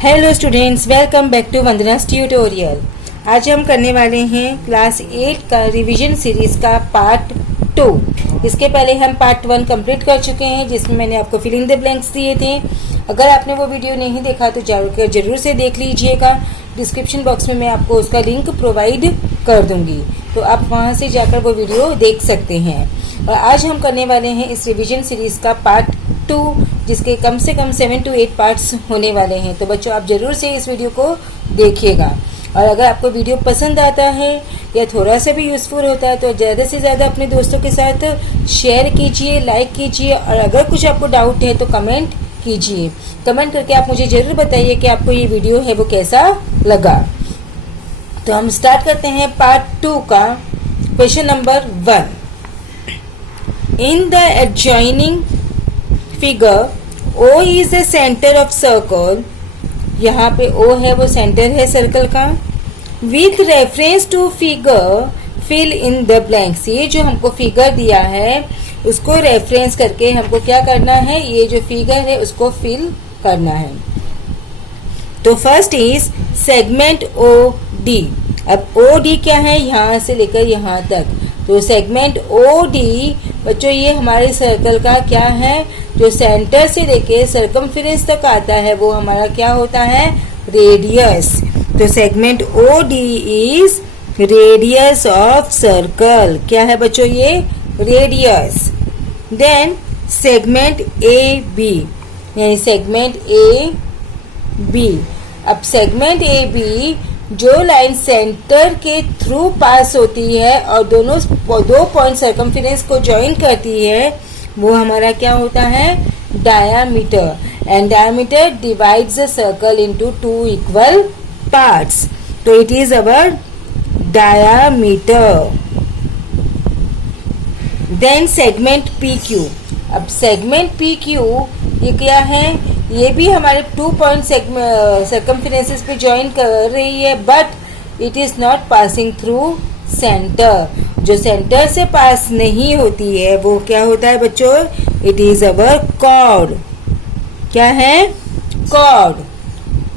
Hello students, welcome back to Vandana's tutorial. आज हम करने वाले हैं क्लास 8 का रिवीजन सीरीज का पार्ट 2। इसके पहले हम पार्ट 1 कंप्लीट कर चुके हैं, जिसमें मैंने आपको फिल इन द ब्लैंक्स दिए थे। अगर आपने वो वीडियो नहीं देखा तो जरूर से देख लीजिएगा। डिस्क्रिप्शन बॉक्स में मैं आपको उसका लिंक प्रोवाइड कर दूंगी, तो आप वहां से जाकर वो वीडियो देख सकते हैं। और आज हम करने वाले हैं इस रिवीजन सीरीज का पार्ट 2, जिसके कम से कम 7 to 8 पार्ट्स होने वाले हैं। तो बच्चों, आप जरूर से इस वीडियो को देखिएगा। और अगर आपको वीडियो पसंद आता है या थोड़ा सा भी यूज़फुल होता है तो ज़्यादा से ज़्यादा अपने दोस्तों के साथ शेयर कीजिए, लाइक कीजिए। और अगर कुछ आपको डाउट है तो कमेंट कीजिए। कमेंट करके आप मुझे ज़रूर बताइए कि आपको ये वीडियो है वो कैसा लगा। तो हम स्टार्ट करते हैं पार्ट 2 का question number 1। In the adjoining figure O is the center of circle। यहाँ पे O है वो सेंटर है सर्कल का। With reference to figure fill in the blanks। ये जो हमको फिगर दिया है उसको रेफरेंस करके हमको क्या करना है, ये जो फिगर है उसको फिल करना है। तो फर्स्ट इज सेगमेंट OD। अब OD क्या है, यहाँ से लेकर यहाँ तक। तो सेगमेंट OD बच्चों ये हमारे सर्कल का क्या है, जो सेंटर से लेके सर्कमफेरेंस तक आता है वो हमारा क्या होता है, रेडियस। तो segment OD is radius of circle. क्या है बच्चों, ये रेडियस। देन सेगमेंट AB, यानी सेगमेंट AB। अब सेगमेंट AB जो लाइन सेंटर के थ्रू पास होती है और दो पॉइंट सर्कमफेरेंस को ज्वाइन करती है वो हमारा क्या होता है, diameter. And diameter divides the circle into 2 equal parts. तो it is our diameter. Then segment PQ। अब सेगमेंट PQ ये क्या है, ये भी हमारे 2 पॉइंट सर्कमफेरेंसेस पे ज्वाइन कर रही है, but it is not passing through centre. जो सेंटर से पास नहीं होती है वो क्या होता है बच्चों, इट इज अवर कॉर्ड। क्या है, chord.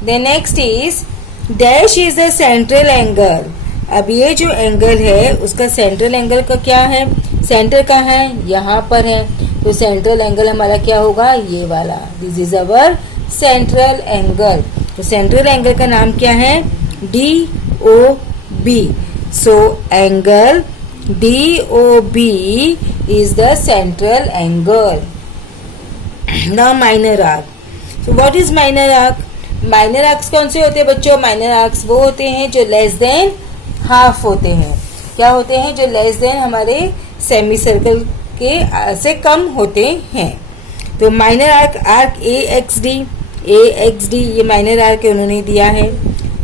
The next is dash is the central angle. अब ये जो एंगल है उसका सेंट्रल एंगल का क्या है, सेंटर का है, यहाँ पर है। तो सेंट्रल एंगल हमारा क्या होगा, ये वाला। This is our central angle. तो सेंट्रल एंगल का नाम क्या है, DOB। So angle DOB is the central angle. Now minor arc. So what is minor arc? Minor arcs कौन से होते हैं बच्चों, minor arcs वो होते हैं जो less than half होते हैं। क्या होते हैं, जो less than हमारे सेमी सर्कल के से कम होते हैं। तो माइनर आर्क, आर्क AXD ये माइनर आर्क उन्होंने दिया है।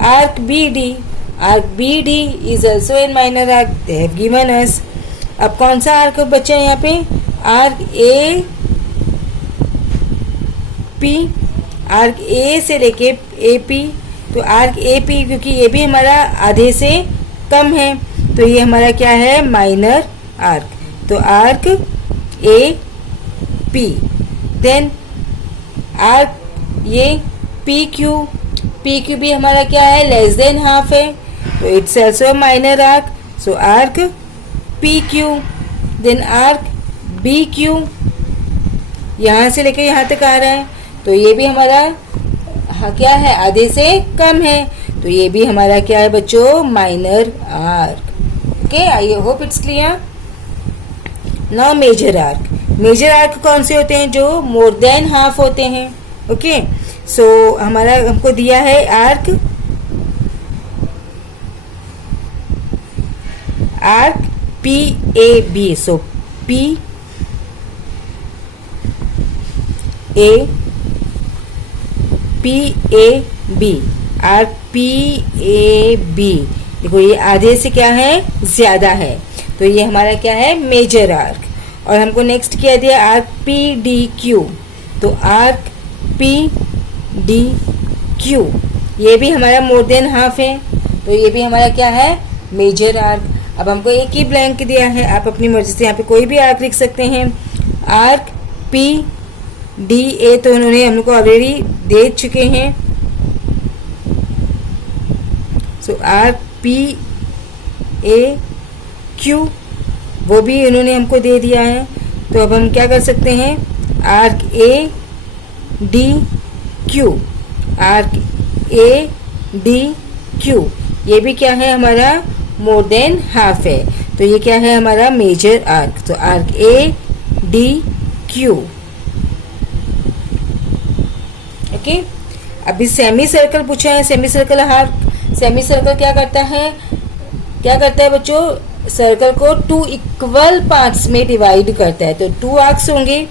Arc BD is also in minor arc, they have given us. अब कौन सा आर्क बच्चा है यहाँ पे, आर्क AP। आर्क A से लेके AP। तो आर्क AP क्योंकि ये भी हमारा आधे से कम है तो ये हमारा क्या है, माइनर आर्क। तो आर्क AP। देन आर्क ये PQ भी हमारा क्या है, लेस देन हाफ है, तो it's also minor arc. So arc PQ। Then arc BQ यहाँ से लेके यहाँ तक आ रहा है तो ये भी हमारा क्या है, आधे से कम है, तो ये भी हमारा क्या है बच्चों, minor arc. Okay, I hope it's clear. Now major arc. Major arc कौन से होते हैं, जो मोर देन हाफ होते हैं। ओके, सो हमारा हमको दिया है आर्क PAB। सो PAB। आर्क PAB देखो ये आधे से क्या है, ज्यादा है, तो ये हमारा क्या है, मेजर आर्क। और हमको नेक्स्ट क्या दिया, आर्क PDQ। तो आर्क PDQ ये भी हमारा मोर देन हाफ है, तो ये भी हमारा क्या है, मेजर आर्क। अब हमको एक ही ब्लैंक दिया है, आप अपनी मर्जी से यहाँ पे कोई भी आर्क लिख सकते हैं। आर्क PDA तो उन्होंने हमको ऑलरेडी दे चुके हैं। सो आर्क पी ए क्यू वो भी इन्होंने हमको दे दिया है। तो अब हम क्या कर सकते हैं, arc A D Q, arc A D Q ये भी क्या है हमारा मोर देन हाफ है। तो ये क्या है हमारा मेजर आर्क। तो arc A D Q. Okay, अभी सेमी सर्कल पूछा है। Semi circle arc, semi circle क्या करता है बच्चों, सर्कल को 2 इक्वल पार्ट्स में डिवाइड करता है। तो 2 आर्क्स होंगे,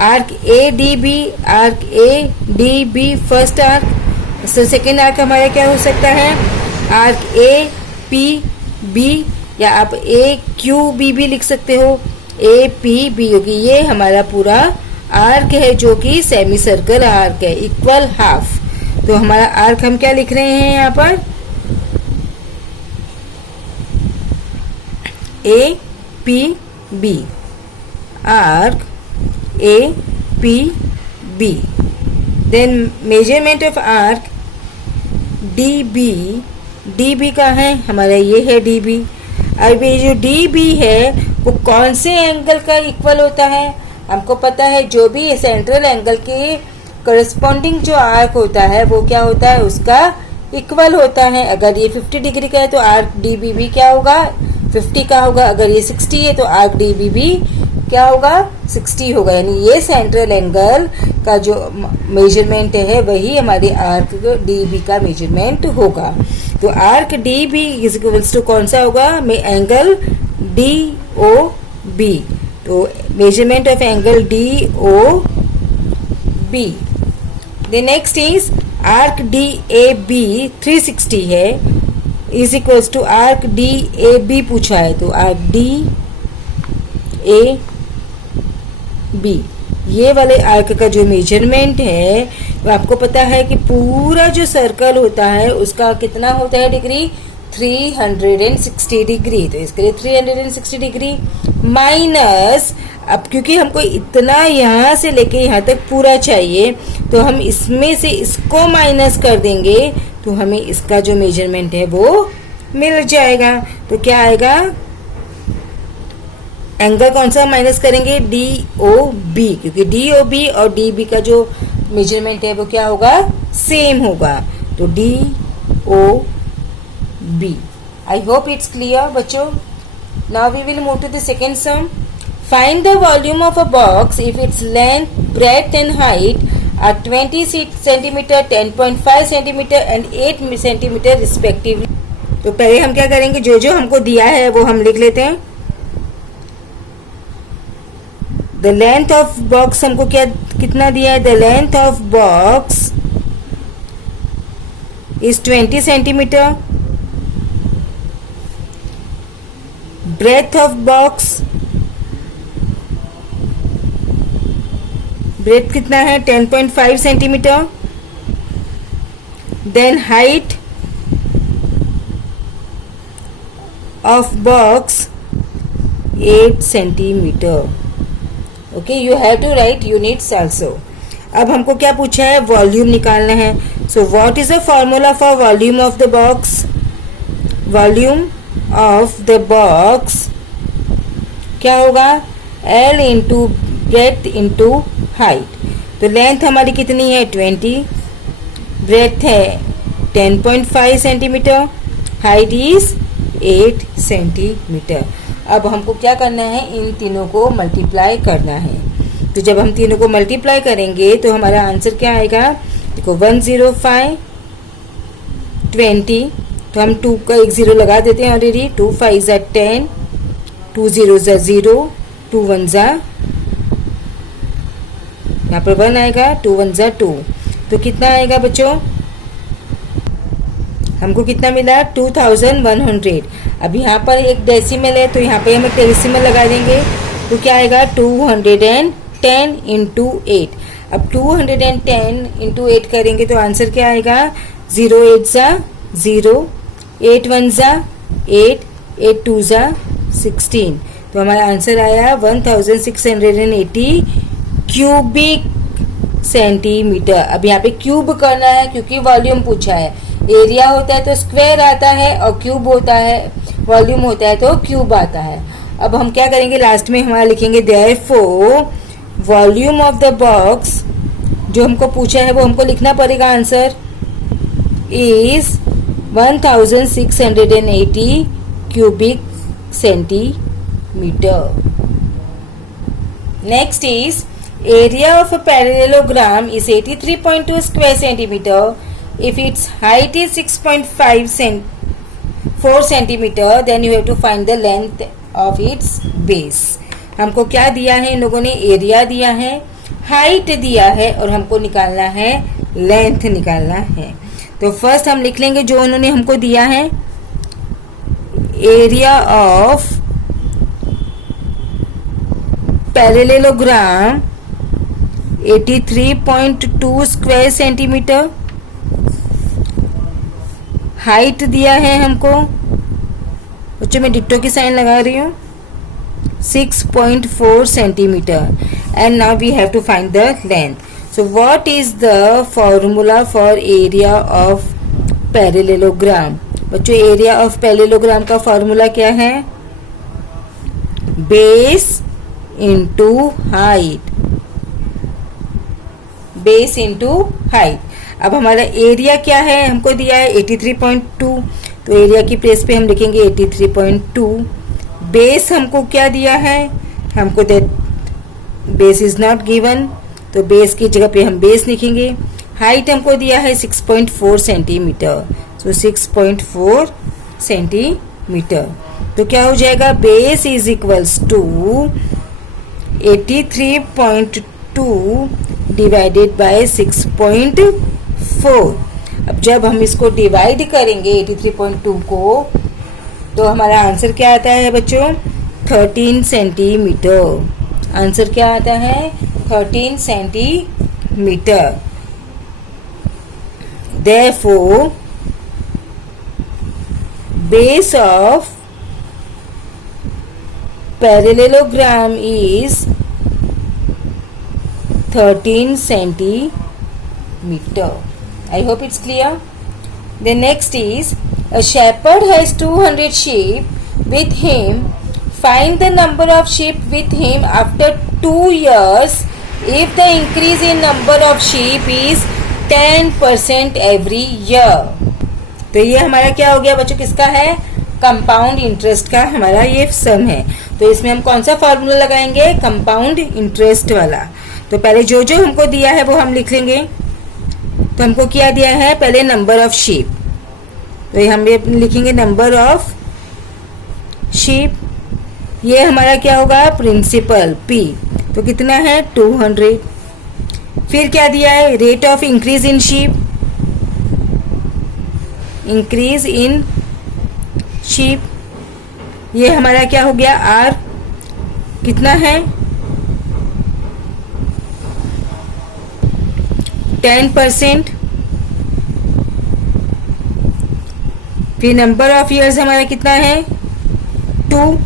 arc A D B, arc A D B first arc. Second arc हमारा क्या हो सकता है, आर्क ए पी बी, या आप ए क्यू बी भी लिख सकते हो, ए पी बी, क्योंकि ये हमारा पूरा आर्क है जो कि सेमी सर्कल आर्क है, इक्वल हाफ। तो हमारा आर्क हम क्या लिख रहे हैं यहाँ पर, A P B, arc A P B. Then measurement of arc D B, D B का है हमारा, ये है डी बी। अब ये जो डी बी है वो कौन से एंगल का इक्वल होता है, हमको पता है जो भी सेंट्रल एंगल के करस्पॉन्डिंग जो आर्क होता है वो क्या होता है, उसका इक्वल होता है। अगर ये 50 डिग्री का है तो आर्क डी बी भी क्या होगा, 50 का होगा। अगर ये 60 है तो आर्क डी बी भी क्या होगा, 60 होगा। यानी ये सेंट्रल एंगल का जो मेजरमेंट है वही हमारे आर्क डी बी का मेजरमेंट होगा। तो arc D B is equals to कौन सा होगा, एंगल डी ओ बी। तो measurement of angle D O B. The next is arc D A B 360 है, is equals to arc D A B पूछा है। तो आर्क डी ए बी ये वाले आर्क का जो मेजरमेंट है वो आपको पता है कि पूरा जो सर्कल होता है उसका कितना होता है डिग्री, 360 डिग्री। तो इसके लिए 360 डिग्री माइनस, अब क्योंकि हमको इतना यहाँ से लेके यहाँ तक पूरा चाहिए तो हम इसमें से इसको माइनस कर देंगे तो हमें इसका जो मेजरमेंट है वो मिल जाएगा। तो क्या आएगा, एंगल कौन सा माइनस करेंगे, डी ओ बी, क्योंकि डी ओ बी और डी बी का जो मेजरमेंट है वो क्या होगा, सेम होगा। तो D O B. I hope it's clear बच्चों। Now we will move to the second sum. Find the volume of a box if its length, breadth and height are 20 centimetre, 10.5 centimetre and 8 centimetre respectively. तो पहले हम क्या करेंगे, जो जो हमको दिया है वो हम लिख लेते हैं। द लेंथ ऑफ बॉक्स हमको क्या कितना दिया है, the length of box is 20 centimetre, breadth of box, breadth कितना है 10.5 centimetre, then height of box 8 centimetre. Okay, you have to write units also. अब हमको क्या पूछा है, वॉल्यूम निकालना है। So what is the formula for volume of the box, volume of the box क्या होगा, L into breadth into height. तो लेंथ हमारी कितनी है 20, ब्रेथ है 10.5 सेंटीमीटर, हाइट इज 8 सेंटीमीटर। अब हमको क्या करना है, इन तीनों को मल्टीप्लाई करना है। तो जब हम तीनों को मल्टीप्लाई करेंगे तो हमारा आंसर क्या आएगा, देखो 105 20, तो हम 2 का एक 0 लगा देते हैं ऑलरेडी, 2 5 ज़ा 10, 2 0 ज़ा 0, 2 1 ज़ा, यहाँ पर 1 आएगा, 2 1 ज़ा 2। तो कितना आएगा बच्चों, हमको कितना मिला 2100। अब यहाँ पर एक डेसिमल है तो यहाँ पे हम एक डेसिमल लगा देंगे। तो क्या आएगा 210 इंटू 8। अब 210 इंटू 8 करेंगे तो आंसर क्या आएगा, 0 8 ज़ा 0, 8 1 ज़ा 8, 8 2 ज़ा 16। तो हमारा आंसर आया 1680 क्यूबिक सेंटीमीटर। अब यहाँ पे क्यूब करना है क्योंकि वॉल्यूम पूछा है, एरिया होता है तो स्क्वायर आता है, और क्यूब होता है, वॉल्यूम होता है तो क्यूब आता है। अब हम क्या करेंगे, लास्ट में हमारा लिखेंगे therefore volume of the box, जो हमको पूछा है वो हमको लिखना पड़ेगा answer, is 1680 cubic centimeter. Next is area of a parallelogram is 83.2 square centimeter if its height is 6.4 centimeter, then you have to find the length of its base. हमको क्या दिया है, इन लोगों ने एरिया दिया है, हाइट दिया है, और हमको निकालना है लेंथ निकालना है। तो फर्स्ट हम लिख लेंगे जो उन्होंने हमको दिया है, area of parallelogram 83.2 square centimetre, height दिया है हमको, बच्चों मैं डिट्टो की साइन लगा रही हूँ, 6.4 centimeter, and now we have to find the length. So what is the formula for area of parallelogram? बच्चों एरिया ऑफ पैरेललोग्राम का फॉर्मूला क्या है, base into height, base into height. अब हमारा एरिया क्या है, हमको दिया है 83.2, तो एरिया की प्लेस पे हम लिखेंगे 83.2। बेस हमको क्या दिया है, हमको that base is not given, तो बेस की जगह पे हम बेस लिखेंगे। हाइट हमको दिया है 6.4 सेंटीमीटर, सो 6.4 सेंटीमीटर। तो क्या हो जाएगा, base is equals to 83.2 divided by 6.4। अब जब हम इसको डिवाइड करेंगे 83.2 को, तो हमारा आंसर क्या आता है बच्चों, 13 सेंटीमीटर। आंसर क्या आता है, 13 centimetre. Therefore, base of parallelogram is 13 centimeter. I hope it's clear. The next is, a shepherd has 200 sheep with him. Find the number of sheep with him after 2 years if the increase in number of sheep is 10% every year. तो ये हमारा क्या हो गया बच्चों, किसका है, compound interest का हमारा ये सम है। तो इसमें हम कौन सा फॉर्मूला लगाएंगे, कंपाउंड इंटरेस्ट वाला। तो पहले जो जो हमको दिया है वो हम लिख लेंगे। तो हमको क्या दिया है, पहले नंबर ऑफ शीप, तो हम लिखेंगे नंबर ऑफ शीप। ये हमारा क्या होगा, प्रिंसिपल पी, तो कितना है 200। फिर क्या दिया है, rate of increase in sheep, increase in sheep, ये हमारा क्या हो गया आर, कितना है 10%। फिर नंबर ऑफ ईयर्स हमारा कितना है 2,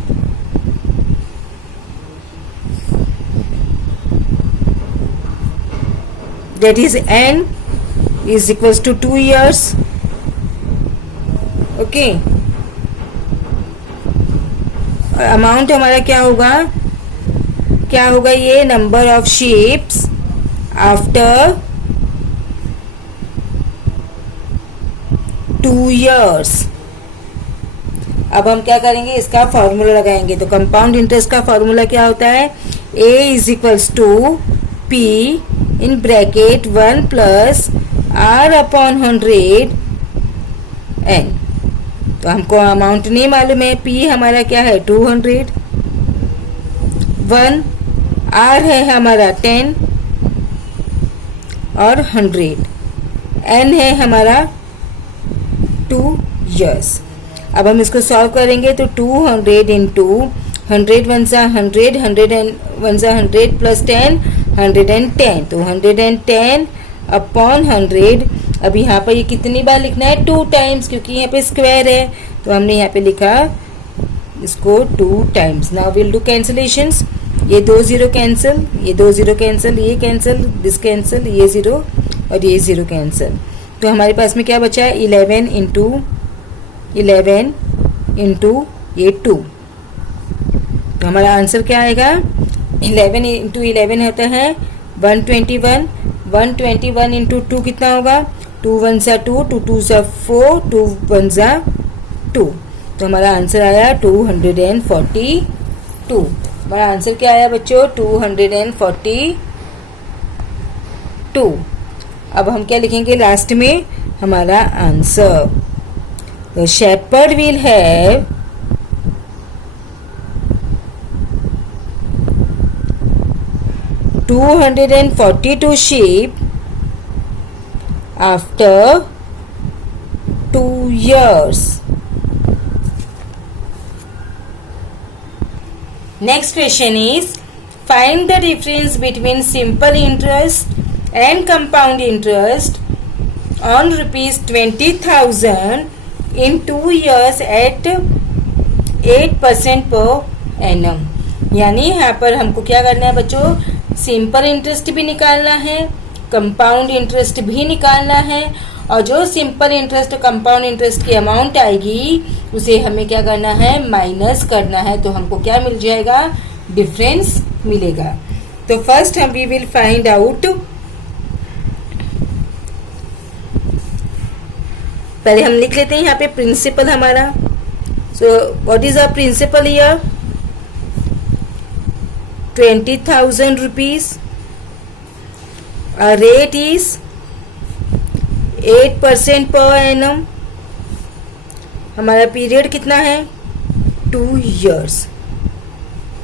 that is n is equals to 2 years. Okay, amount हमारा क्या होगा, ये number of sheeps after 2 years। अब हम क्या करेंगे, इसका फॉर्मूला लगाएंगे। तो कंपाउंड इंटरेस्ट का फॉर्मूला क्या होता है, a is equals to p in bracket 1 plus r upon 100 n। तो हमको अमाउंट नहीं मालूम है, p हमारा क्या है 200, 1 r है हमारा 10 और 100, n है हमारा 2 years। अब हम इसको सॉल्व करेंगे तो 200 इंटू 100 वन सा 100, 100 वन सा 100 प्लस 10 110, तो 110 अपॉन 100। अब यहाँ पर ये कितनी बार लिखना है, 2 टाइम्स, क्योंकि यहाँ पे स्क्वायर है, तो हमने यहाँ पे लिखा इसको 2 times. Now will do cancellations, ये 2 0 कैंसिल, ये 2 0 कैंसिल, ये कैंसिल, दिस कैंसिल, ये 0 और ये 0 कैंसिल। तो हमारे पास में क्या बचा है 11 इंटू ये 2। तो हमारा आंसर क्या आएगा 11 इंटू 11 होता है 121। 121 इंटू 2 कितना होगा 2 1 सा 2, 2 2 सा 4, 2 1 सा 2। तो हमारा आंसर आया 242। हमारा आंसर क्या आया बच्चों 242। अब हम क्या लिखेंगे लास्ट में हमारा आंसर। तो shepherd will have 242 sheep after 2 years. Next question is find the difference between simple interest and compound interest on rupees 20,000 in 2 years at 8% per annum. यानी यहाँ पर हमको क्या करना है बच्चों सिंपल इंटरेस्ट भी निकालना है, कंपाउंड इंटरेस्ट भी निकालना है, और जो सिंपल इंटरेस्ट कंपाउंड इंटरेस्ट की अमाउंट आएगी उसे हमें क्या करना है माइनस करना है। तो हमको क्या मिल जाएगा डिफरेंस मिलेगा। तो फर्स्ट हम वी विल फाइंड आउट, पहले हम लिख लेते हैं यहाँ पे प्रिंसिपल हमारा। So what is a principal here 20,000 rupees. Our rate is 8% per annum. हमारा पीरियड कितना है 2 years.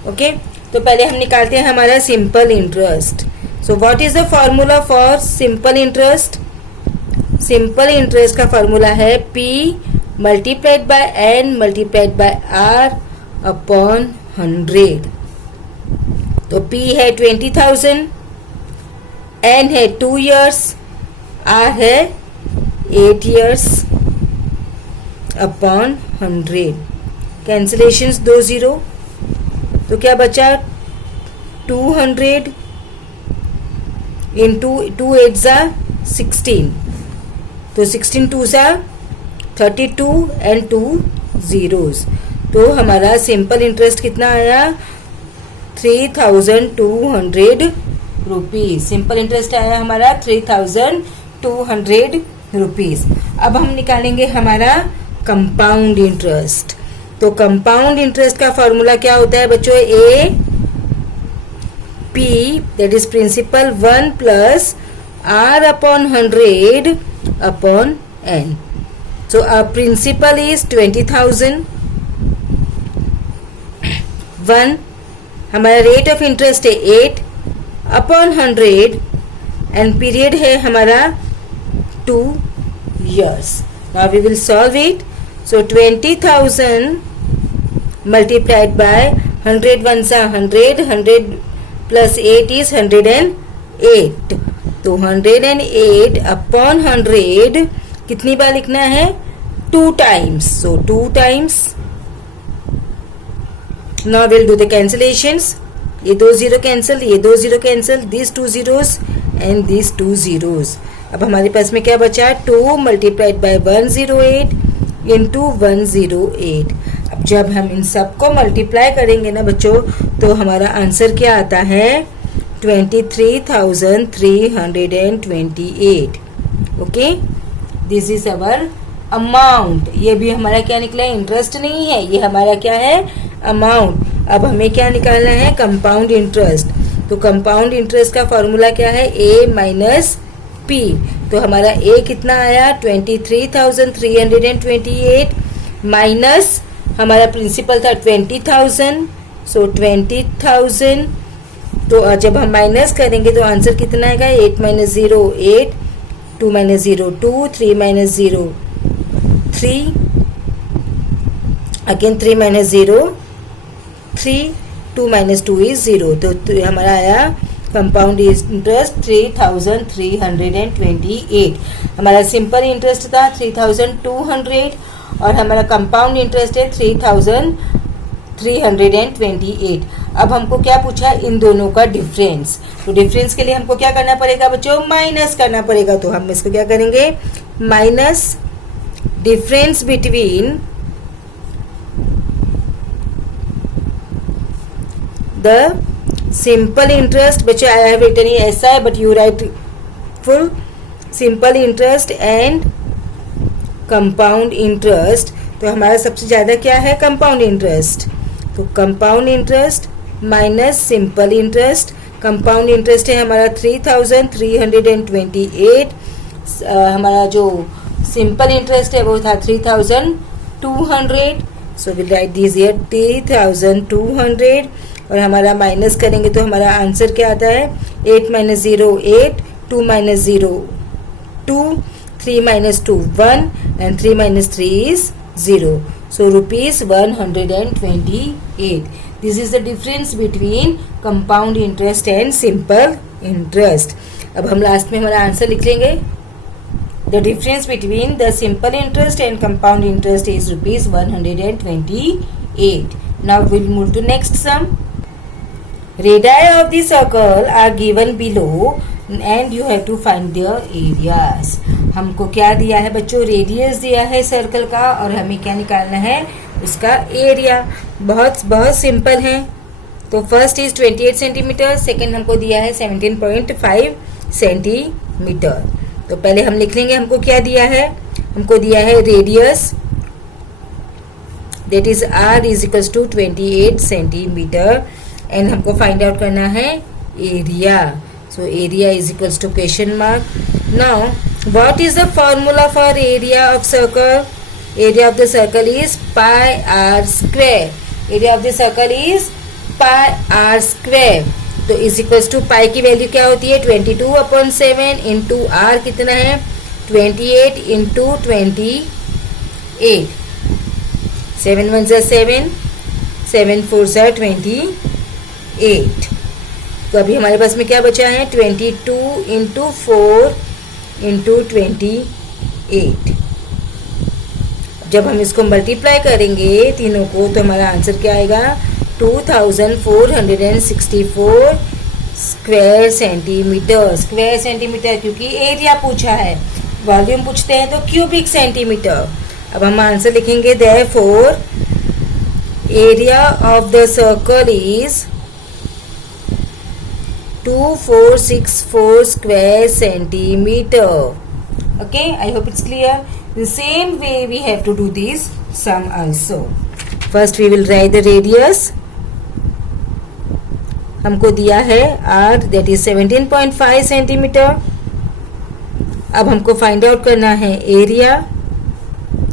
ओके तो पहले हम निकालते हैं हमारा simple interest. So what is the formula for simple interest. Simple interest का फॉर्मूला है P multiplied by N multiplied by R upon 100। तो P है 20,000, N है 2 years, R है 8 years अपॉन 100। कैंसिलेशंस 2 0, तो क्या बचा 200 इंटू 2 8 ज़ा 16, तो 16 2 ज़ा 32 एंड 2 zeros। तो हमारा सिंपल इंटरेस्ट कितना आया 3,200 रुपीज़। सिंपल इंटरेस्ट आया हमारा 3,200 रुपीज़। अब हम निकालेंगे हमारा कंपाउंड इंटरेस्ट। तो कंपाउंड इंटरेस्ट का फॉर्मूला क्या होता है बच्चों A P that is principal 1 plus R upon 100 upon N. So our principal is 20,000। 1 हमारा रेट ऑफ इंटरेस्ट है 8 अपॉन 100 एंड पीरियड है हमारा 2 years। Now we will solve it. So 20,000 multiplied by 100 1 सा 100, 100 प्लस 8 इज 108। तो 108 upon 100 कितनी बार लिखना है 2 times. So 2 times. Now we'll do the cancellations. ये 2 0 कैंसिल, ये 2 0 cancel, these 2 zeros and these 2 zeros। अब हमारे पास में क्या बचा 2 मल्टीप्लाइड बाय 108 इंटू 108। अब जब हम इन सबको मल्टीप्लाई करेंगे ना बच्चों तो हमारा आंसर क्या आता है 23,328। Okay this is our amount. ये भी हमारा क्या निकला है इंटरेस्ट नहीं है, ये हमारा क्या है अमाउंट। अब हमें क्या निकालना है कंपाउंड इंटरेस्ट। तो कंपाउंड इंटरेस्ट का फॉर्मूला क्या है ए माइनस पी। तो हमारा ए कितना आया 23,328 माइनस हमारा प्रिंसिपल था 20,000। सो 20,000 तो जब हम माइनस करेंगे तो आंसर कितना आएगा 8 minus 0 8, 2 minus 0 2, 3 minus 0 3, again 3 minus 0 3, 2 minus 2 is 0। तो हमारा आया कंपाउंड इंटरेस्ट 3,328। हमारा सिंपल इंटरेस्ट था 3,200 और हमारा कंपाउंड इंटरेस्ट है 3,328। अब हमको क्या पूछा इन दोनों का डिफरेंस। तो डिफरेंस के लिए हमको क्या करना पड़ेगा बच्चों माइनस करना पड़ेगा। तो हम इसको क्या करेंगे minus difference between the simple interest, बच्चों I have written here SI but you write full simple interest and compound interest. तो हमारा सबसे ज़्यादा क्या है? Compound interest. तो compound interest minus simple interest. Compound interest है हमारा 3328. हमारा जो सिंपल इंटरेस्ट है वो था 3200. So will write this here 3200 और हमारा माइनस करेंगे तो हमारा आंसर क्या आता है? 8 minus 0 8, 2 minus 0 2, 3 minus 2 1 and 3 minus 3 is 0. So rupees 128. This is the difference between compound interest and simple interest. अब हम लास्ट में हमारा आंसर लिख लेंगे. The difference between the simple interest and compound interest is rupees 128. Now we'll move to next sum. Radii of the circle are given below and you have to find their areas. हमको क्या दिया है बच्चों? Radius दिया है circle का और हमें क्या निकालना है? उसका एरिया. बहुत बहुत सिंपल है. तो फर्स्ट इज 28 सेंटीमीटर, सेकेंड हमको दिया है 17.5 सेंटीमीटर. तो पहले हम लिख लेंगे हमको क्या दिया है. हमको दिया है radius that is R is equals to 28 centimetre and हमको फाइंड आउट करना है area. So area is equals to question mark. Now what is the formula for area of circle? Area of the circle is pi r square. Area of the circle is pi r square. तो is equals to pi की value क्या होती है? 22/7 into r कितना है? 28 into 28. 7 1 7, 7 4 28. तो अभी हमारे पास में क्या बचा है? 22 इंटू 4 इंटू 28. जब हम इसको मल्टीप्लाई करेंगे तीनों को तो हमारा आंसर क्या आएगा? 2464 स्क्वायर सेंटीमीटर. स्क्वायर सेंटीमीटर क्योंकि एरिया पूछा है, वॉल्यूम पूछते हैं तो क्यूबिक सेंटीमीटर. अब हम आंसर लिखेंगे therefore area of the circle is 2464 square centimeter. Okay, I hope it's clear. The same way we have to do this sum also. First we will write the radius. हमको दिया है r that is 17.5 centimeter. अब हमको find out करना है area.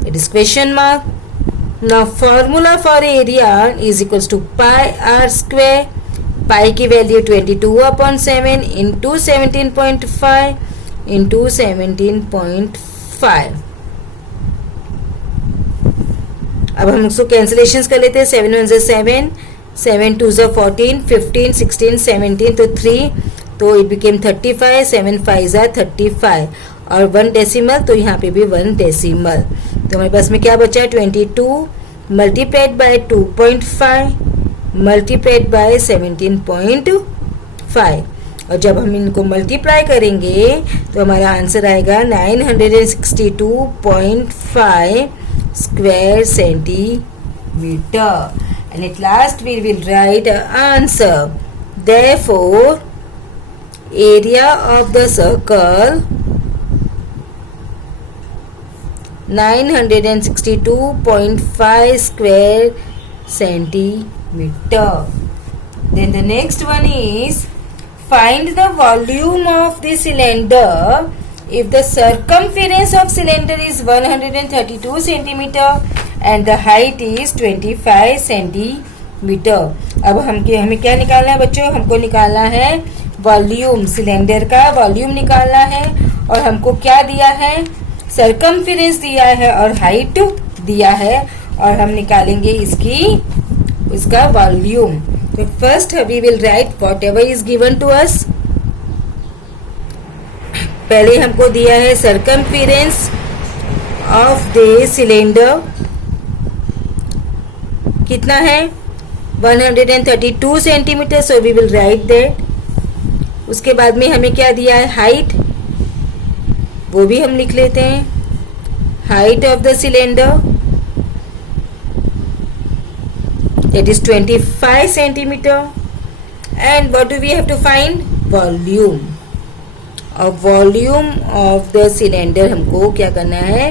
It is question mark. Now formula for area is equals to pi r square. पाई की value 22/7 into 17.5 into 17.5. अब हम उसको कैंसिलेशंस कर लेते हैं. 7 1 7, 7 2 14, 15 16 17 तो 3 तो इट बिकेम 35, 7 5 35 और 1 डेसिमल तो यहाँ पे भी 1 डेसिमल. तो हमारे पास में क्या बचा? 22 मल्टीप्लाइड बाय 2.5 मल्टीप्लाइड बाय 17.5 और जब हम इनको मल्टीप्लाई करेंगे तो हमारा आंसर आएगा 962.5 square centimetre. And at last we will write answer. Therefore area of the circle 962.5 square centimeter. Then the next one is find the volume of the cylinder if the circumference of cylinder is 132 centimeter and the height is 25 centimeter. अब हमें क्या निकालना है बच्चों? हमको निकालना है volume. Cylinder का वॉल्यूम निकालना है और हमको क्या दिया है? सर्कमफेरेंस दिया है और हाइट दिया है और हम निकालेंगे इसका वॉल्यूम. तो first we will write whatever is given to us. पहले हमको दिया है सर्कमफेरेंस ऑफ द सिलेंडर कितना है? 132 centimetre. So we will write that. उसके बाद में हमें क्या दिया है? हाइट, वो भी हम लिख लेते हैं. height of the cylinder, that is 25 centimeter. And what do we have to find? Volume. और volume of the cylinder हमको क्या करना है?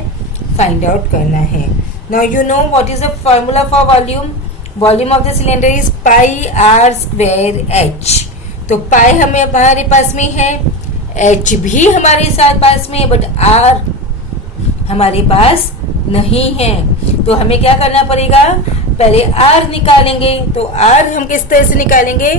Find out करना है. Now you know what is the formula for volume? Volume of the cylinder is pi r square h. तो pi हमारे पास में है, h भी हमारे साथ पास में है, बट r हमारे पास नहीं है. तो हमें क्या करना पड़ेगा? पहले r निकालेंगे. तो r हम किस तरह से निकालेंगे?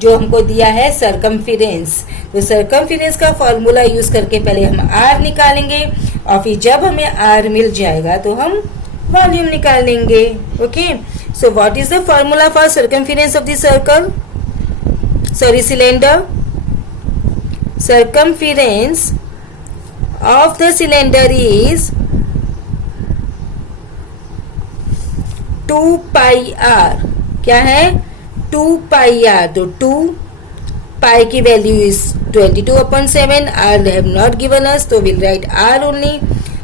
जो हमको दिया है सरकमफेरेंस. तो सरकमफेरेंस का फॉर्मूला यूज करके पहले हम r निकालेंगे और फिर जब हमें r मिल जाएगा तो हम वॉल्यूम निकाल लेंगे. Okay, so what is the formula for circumference of the circle, sorry cylinder? Circumference of the cylinder is 2 pi r. क्या है? 2 पाई r. तो 2 पाई की value is 22/7. r have not given us, तो we'll write r only.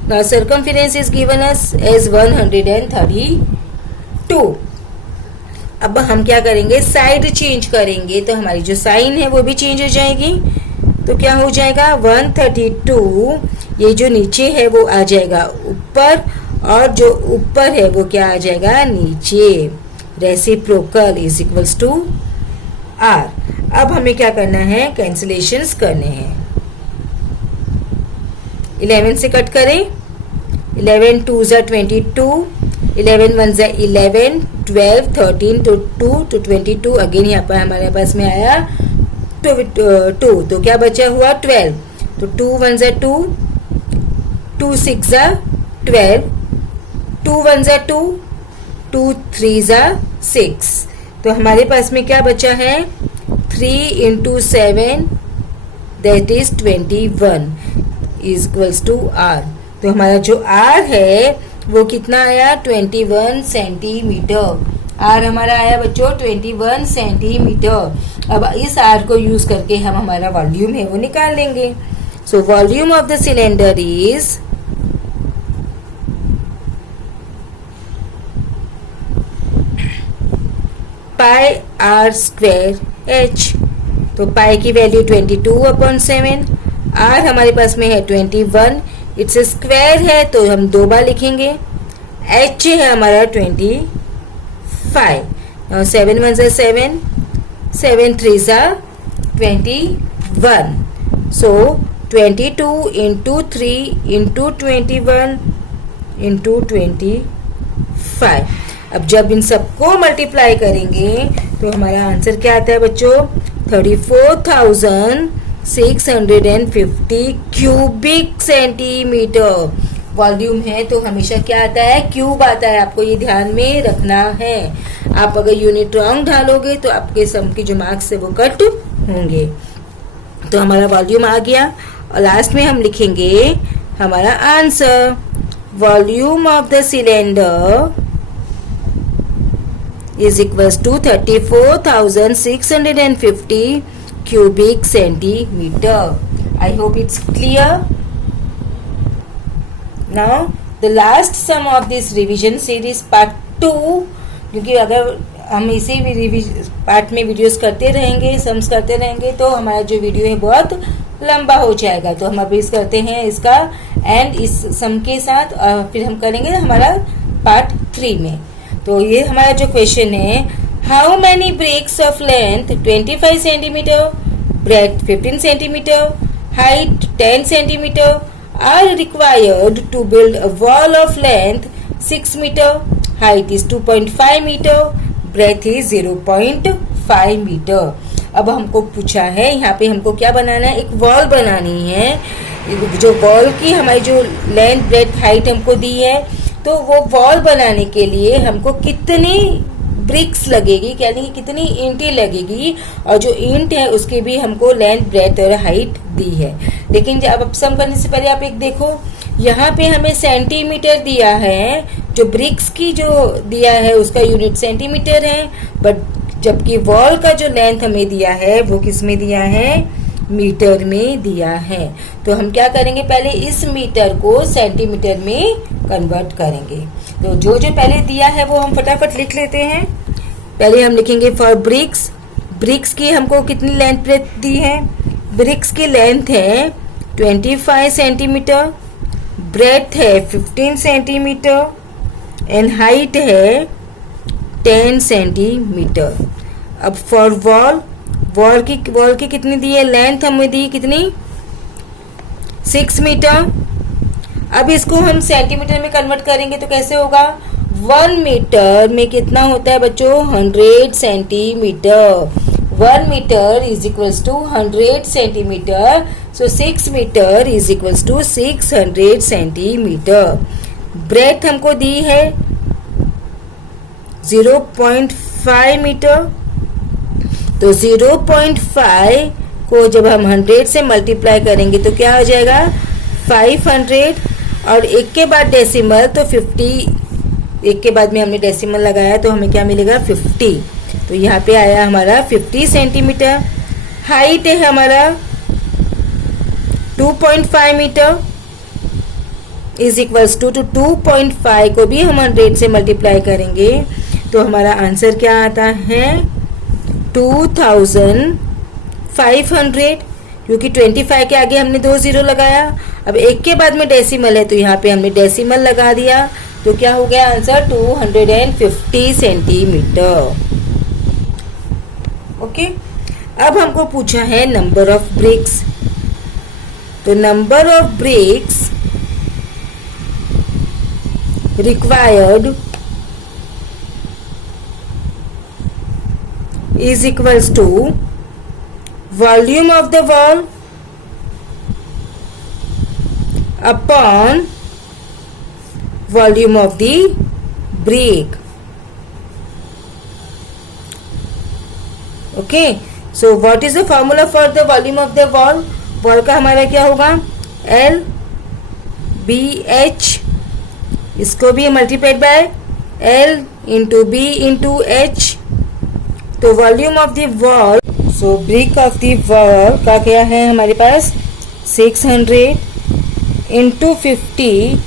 Now circumference is given us as 132. अब हम क्या करेंगे? Side change करेंगे. तो हमारी जो साइन है वो भी चेंज हो जाएगी. तो क्या हो जाएगा? 132, ये जो नीचे है वो आ जाएगा ऊपर, और जो ऊपर है वो क्या आ जाएगा? नीचे. Reciprocal is equals to r. अब हमें क्या करना है? कैंसिलेशंस करने हैं. 11 से कट करें. 11 2 ज़ा 22, 11 1 ज़ा 11, 12 13 तो 2 तो 22. अगेन यहाँ पर हमारे पास में आया 2. तो क्या बचा हुआ? 12. तो 2 1 ज़ा 2, 2 6 ज़ा 12, 2 1 ज़ा 2, 2 3 ज़ा 6. तो हमारे पास में क्या बचा है? 3 into 7, that is 21 is equals to r. तो हमारा जो r है वो कितना आया? 21 सेंटीमीटर. r हमारा आया बच्चों 21 सेंटीमीटर. अब इस r को यूज करके हम हमारा वॉल्यूम है वो निकाल लेंगे. So volume of the cylinder is pi r square h. तो पाई की वैल्यू 22/7. r हमारे पास में है 21. इट्स स्क्वायर है तो हम 2 बार लिखेंगे. h है हमारा 25. 7 1 ज़ा 7, 7 3 ज़ा 21. सो 22 into 3 into 21 into 25. अब जब इन सबको मल्टीप्लाई करेंगे तो हमारा आंसर क्या आता है बच्चों? 34,650 क्यूबिक सेंटीमीटर. वॉल्यूम है तो हमेशा क्या आता है? क्यूब आता है. आपको ये ध्यान में रखना है. आप अगर यूनिट रॉन्ग डालोगे तो आपके सम के जो मार्क्स है वो कट होंगे. तो हमारा वॉल्यूम आ गया और लास्ट में हम लिखेंगे हमारा answer. Volume of the cylinder is equals to 34,650 cubic centimeter. I hope it's clear. Now the last sum of this revision series part 2, क्योंकि अगर हम इसी पार्ट में वीडियोस करते रहेंगे, सम्स करते रहेंगे तो हमारा जो वीडियो है बहुत लंबा हो जाएगा. तो हम अभी इस करते हैं इसका एंड इस सम के साथ, और फिर हम करेंगे हमारा पार्ट 3 में. तो ये हमारा जो क्वेश्चन है, how many bricks of length 25 centimetre, breadth 15 centimetre, height 10 centimetre are required to build a wall of length 6 metre, height is 2.5 metre, breadth is 0.5 metre. अब हमको पूछा है यहाँ पे हमको क्या बनाना है? एक वॉल बनानी है. जो वॉल की हमारी जो लेंथ ब्रेथ हाइट हमको दी है, तो वो वॉल बनाने के लिए हमको कितनी ब्रिक्स लगेगी, यानी कितनी ईंटें लगेगी, और जो ईंट है उसकी भी हमको लेंथ ब्रेथ और हाइट दी है. लेकिन अब सम करने से पहले आप एक देखो, यहाँ पे हमें सेंटीमीटर दिया है. जो ब्रिक्स की जो दिया है उसका यूनिट सेंटीमीटर है, बट जबकि वॉल का जो लेंथ हमें दिया है वो किस में दिया है? मीटर में दिया है। तो हम क्या करेंगे, पहले इस मीटर को सेंटीमीटर में कन्वर्ट करेंगे। तो जो जो पहले दिया है वो हम फटाफट लिख लेते हैं। पहले हम लिखेंगे फॉर ब्रिक्स। ब्रिक्स की हमको कितनी लेंथ ब्रेथ दी है, ब्रिक्स की लेंथ है 25 सेंटीमीटर, ब्रेथ है 15 सेंटीमीटर एंड हाइट है 10 सेंटीमीटर। अब फॉर वॉल, वॉल की कितनी दी है, लेंथ हमें दी कितनी 6 मीटर। अब इसको हम सेंटीमीटर में कन्वर्ट करेंगे तो कैसे होगा, 1 मीटर में कितना होता है बच्चों, 100 centimetre. 1 metre is equals to 100 centimetre. So 6 metre is equals to 600 centimetre. Breadth हमको दी है 0.5 मीटर। तो 0.5 को जब हम 100 से मल्टीप्लाई करेंगे तो क्या हो जाएगा 500, और एक के बाद डेसिमल तो 50, एक के बाद में हमने डेसिमल लगाया तो हमें क्या मिलेगा 50। तो यहाँ पे आया हमारा 50 सेंटीमीटर। हाइट है हमारा 2.5 मीटर इज इक्वल्स टू 2.5 को भी हम 100 से मल्टीप्लाई करेंगे तो हमारा आंसर क्या आता है 2500, क्योंकि 25 के आगे हमने 2 जीरो लगाया। अब एक के बाद में डेसिमल है तो यहाँ पे हमने डेसिमल लगा दिया तो क्या हो गया आंसर 250 सेंटीमीटर। ओके, अब हमको पूछा है नंबर ऑफ ब्रिक्स। तो number of BRICS required is equals to volume of the wall upon volume of the brick. Okay, so what is the formula for the volume of the wall? wall का हमारा क्या होगा LBH, इसको भी multiplied by L into B into H। तो volume of the wall, so brick of the wall का क्या है हमारे पास 600 इंटू 50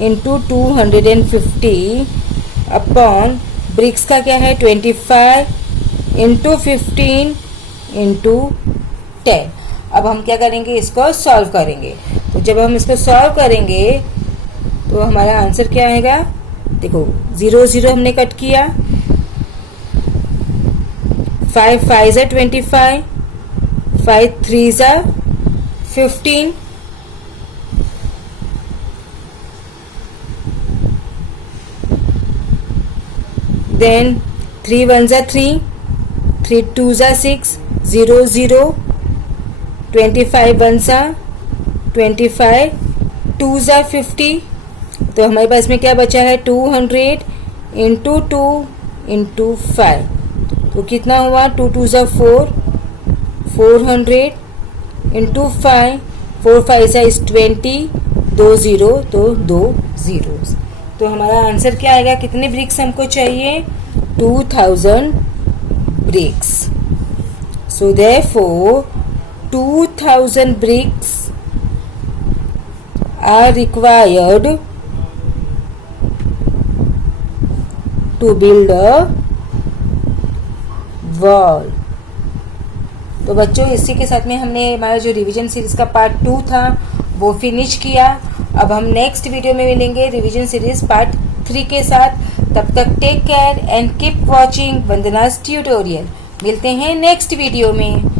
इंटू 250 अपॉन ब्रिक्स का क्या है 25 इंटू 15 इंटू 10। अब हम क्या करेंगे, इसको सॉल्व करेंगे। तो जब हम इसको सॉल्व करेंगे तो हमारा आंसर क्या आएगा, देखो 0 0 हमने कट किया, 5 5 जा 25, 5 3 जा 15, देन 3 1 जा 3, 3 2 जा 6, 0 0, 25 1 जा 25, 2 जा 50। तो हमारे पास में क्या बचा है 200 इंटू 2 इंटू 5, तो कितना हुआ 2 2 जा 4, 400 इंटू 5, 4 5 जा 20, 2 0 तो 2 zeros। तो हमारा आंसर क्या आएगा, कितने ब्रिक्स हमको चाहिए 2000 bricks. So therefore 2000 bricks are required to build a wall। तो बच्चों इसी के साथ में हमने हमारा जो रिवीजन सीरीज का पार्ट 2 था वो फिनिश किया। अब हम नेक्स्ट वीडियो में मिलेंगे रिवीजन सीरीज पार्ट 3 के साथ। तब तक take care and keep watching Vandana's tutorial. मिलते हैं नेक्स्ट वीडियो में।